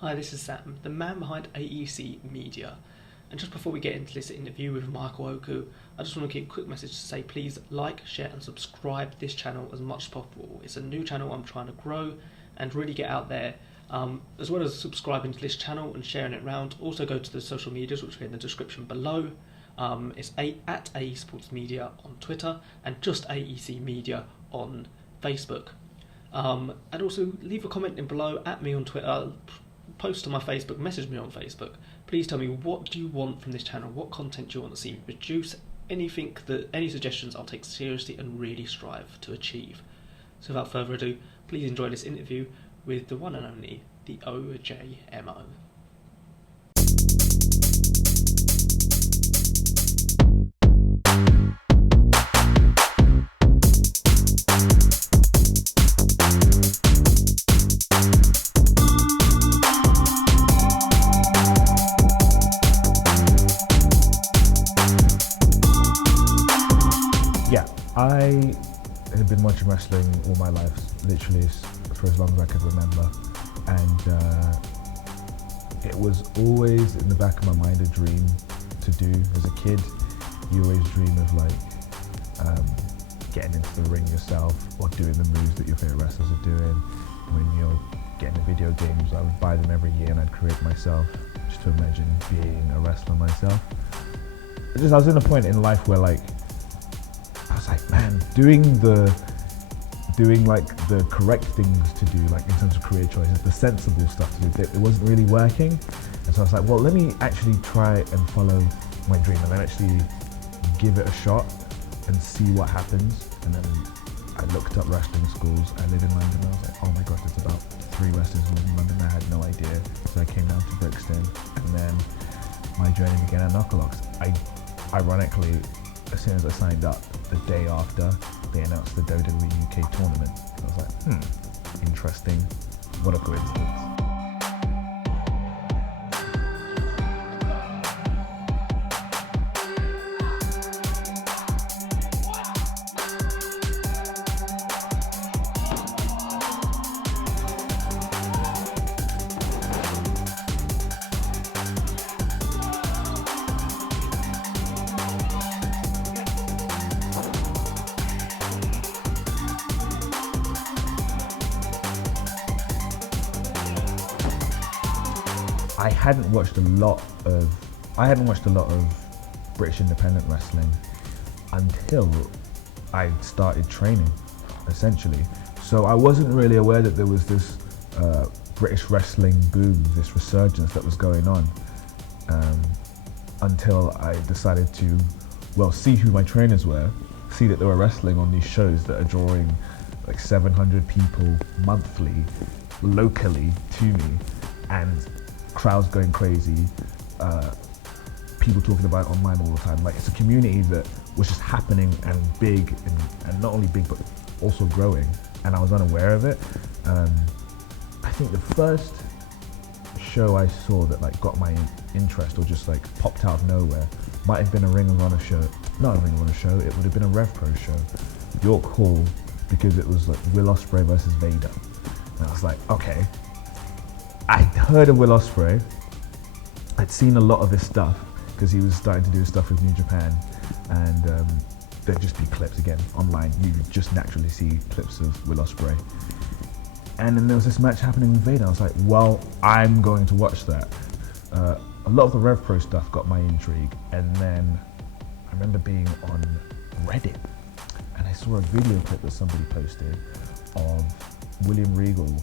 Hi, this is Sam, the man behind AEC Media. And just before we get into this interview with Michael Oku, I just want to give a quick message to say please like, share and subscribe to this channel as much as possible. It's a new channel I'm trying to grow and really get out there. As well as subscribing to this channel and sharing it around, also go to the social medias which are in the description below. It's at AE Sports Media on Twitter and just AEC Media on Facebook. And also leave a comment in below, at me on Twitter, post to my Facebook, message me on Facebook. Please tell me, what do you want from this channel? What content do you want to see me produce? Any suggestions I'll take seriously and really strive to achieve. So without further ado, please enjoy this interview with the one and only, the OJMO. I had been watching wrestling all my life, literally for as long as I could remember, and it was always in the back of my mind a dream to do. As a kid, you always dream of getting into the ring yourself or doing the moves that your favourite wrestlers are doing. When you're getting the video games, I would buy them every year and I'd create myself, just to imagine being a wrestler myself. I was in a point in life where I was like, man, doing the correct things to do, in terms of career choices, the sensible stuff to do, it wasn't really working. And so I was like, well, let me actually try and follow my dream and then actually give it a shot and see what happens. And then I looked up wrestling schools. I live in London. I was like, oh my God, there's about 3 wrestling schools in London. I had no idea. So I came down to Brixton, and then my journey began at Knucklelocks. Ironically, as soon as I signed up, the day after, they announced the WWE UK tournament. I was like, interesting. What a coincidence. I hadn't watched a lot of British independent wrestling until I started training, essentially. So I wasn't really aware that there was this British wrestling boom, this resurgence that was going on, until I decided to, see who my trainers were, see that they were wrestling on these shows that are drawing 700 people monthly, locally to me, and crowds going crazy, people talking about it online all the time. It's a community that was just happening and big, and not only big but also growing, and I was unaware of it. I think the first show I saw that got my interest, or just popped out of nowhere, might have been a Ring of Honor show. Not a Ring of Honor show, it would have been a Rev Pro show, York Hall, because it was Will Ospreay versus Vader. And I was like, okay. I'd heard of Will Ospreay. I'd seen a lot of his stuff because he was starting to do stuff with New Japan, and there'd just be clips again online. You would just naturally see clips of Will Ospreay. And then there was this match happening with Vader. I was like, well, I'm going to watch that. A lot of the Rev Pro stuff got my intrigue, and then I remember being on Reddit and I saw a video clip that somebody posted of William Regal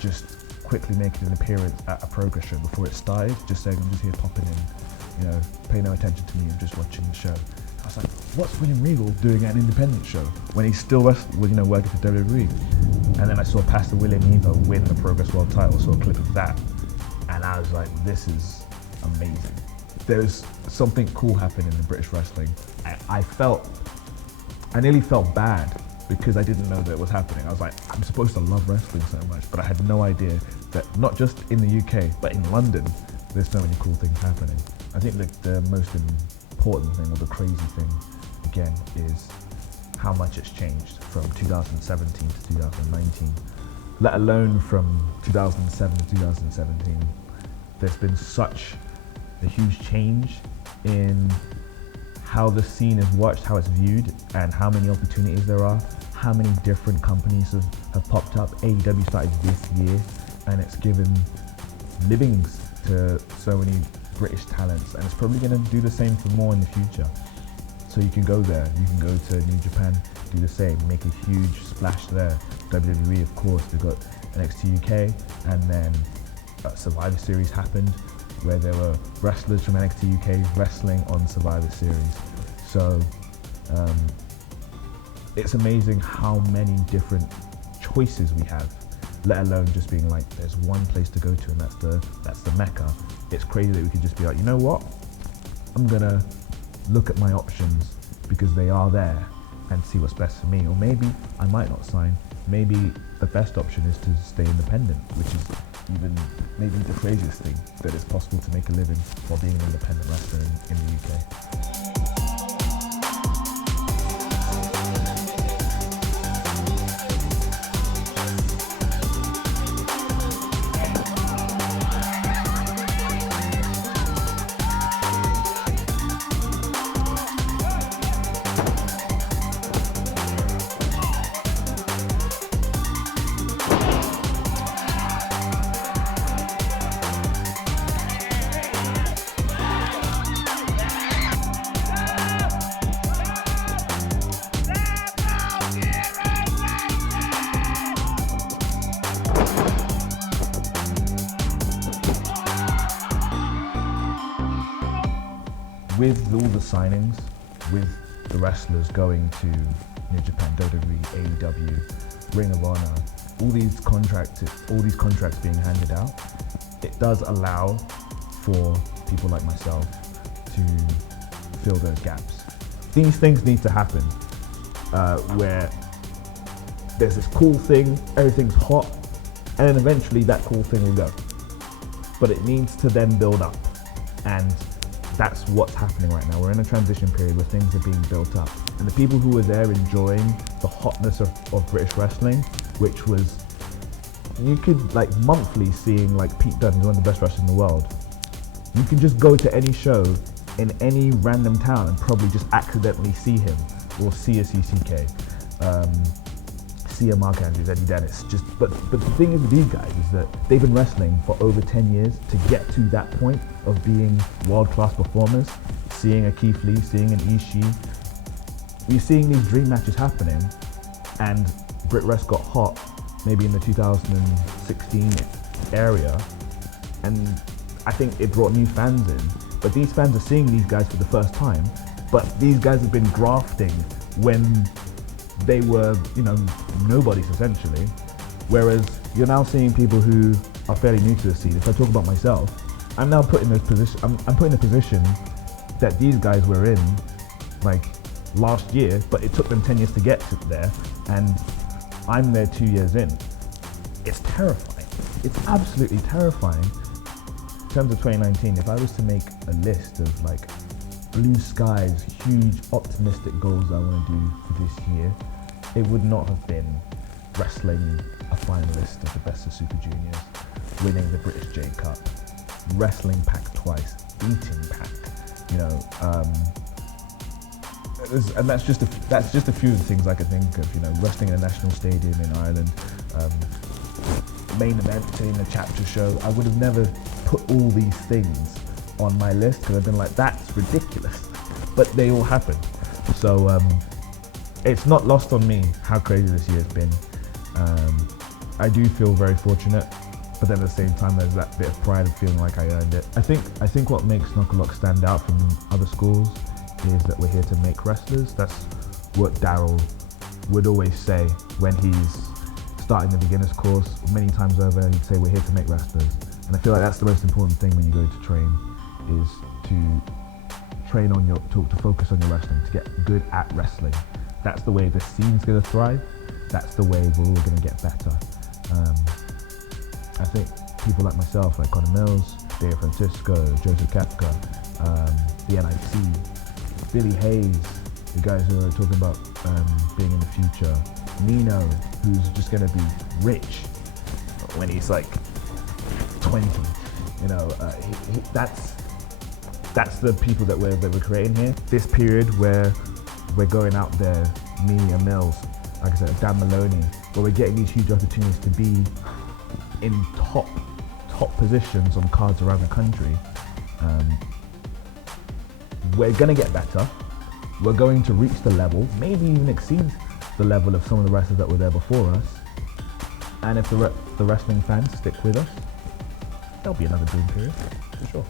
just quickly making an appearance at a Progress show before it started, just saying, I'm just here popping in, pay no attention to me, I'm just watching the show. I was like, what's William Regal doing at an independent show when he's still working for WWE? And then I saw Pastor William Evo win the Progress World title, saw a clip of that, and I was like, this is amazing. There's something cool happening in British wrestling. I nearly felt bad because I didn't know that it was happening. I was like, I'm supposed to love wrestling so much, but I had no idea that not just in the UK, but in London, there's so many cool things happening. I think the most important thing, or the crazy thing, again, is how much it's changed from 2017 to 2019. let alone from 2007 to 2017. There's been such a huge change in how the scene is watched, how it's viewed, and how many opportunities there are, how many different companies have popped up. AEW started this year, and it's given livings to so many British talents, and it's probably going to do the same for more in the future. So you can go there, you can go to New Japan, do the same, make a huge splash there. WWE, of course, they've got NXT UK, and then Survivor Series happened, where there were wrestlers from NXT UK wrestling on Survivor Series. So it's amazing how many different choices we have, let alone just being like, there's one place to go to, and that's the Mecca. It's crazy that we could just be like, you know what? I'm gonna look at my options because they are there and see what's best for me. Or maybe I might not sign. Maybe the best option is to stay independent, which is even maybe the craziest thing, that it's possible to make a living while being an independent wrestler in the UK. With all the signings, with the wrestlers going to New Japan, WWE, AEW, Ring of Honor, all these contracts being handed out, it does allow for people like myself to fill those gaps. These things need to happen, where there's this cool thing, everything's hot, and then eventually that cool thing will go. But it needs to then build up, and that's what's happening right now. We're in a transition period where things are being built up. And the people who were there enjoying the hotness of British wrestling, which was, you could like monthly seeing like Pete Dunne, who's one of the best wrestlers in the world. You can just go to any show in any random town and probably just accidentally see him, or see a CCK, see a Mark Andrews, Eddie Dennis. But the thing is with these guys is that they've been wrestling for over 10 years to get to that point of being world-class performers, seeing a Keith Lee, seeing an Ishii. We're seeing these dream matches happening, and BritWres got hot maybe in the 2016 area, and I think it brought new fans in. But these fans are seeing these guys for the first time, but these guys have been grafting when they were, nobodies essentially. Whereas you're now seeing people who are fairly new to the scene. If I talk about myself, I'm now put in this position. I'm put in a position that these guys were in, like last year, but it took them 10 years to get to there, and I'm there 2 years in. It's terrifying. It's absolutely terrifying. In terms of 2019, if I was to make a list of like blue skies, huge optimistic goals I want to do for this year, it would not have been wrestling a finalist of the Best of Super Juniors, winning the British J Cup, wrestling Pac twice, beating Pac, and that's just a few of the things I could think of. Wrestling in a national stadium in Ireland, main event in a chapter show. I would have never put all these things on my list because I've been like, that's ridiculous, but they all happen. So it's not lost on me how crazy this year has been. I do feel very fortunate, but then at the same time there's that bit of pride of feeling like I earned it. I think what makes Knucklelocks stand out from other schools is that we're here to make wrestlers. That's what Daryl would always say when he's starting the beginner's course. Many times over he'd say, we're here to make wrestlers. And I feel like that's the most important thing when you go to train, is to train on to focus on your wrestling, to get good at wrestling. That's the way the scene's going to thrive. That's the way we're all going to get better. I think people like myself, like Connor Mills, Dave Francisco, Joseph Kepka, the NIC, Billy Hayes, the guys who are talking about being in the future, Nino, who's just going to be rich when he's like 20. You know, that's the people that we're creating here. This period where we're going out there, me and Mills, like I said, Dan Maloney, where we're getting these huge opportunities to be in top positions on cards around the country. We're gonna get better. We're going to reach the level, maybe even exceed the level of some of the wrestlers that were there before us. And if the wrestling fans stick with us, there'll be another boom period, for sure.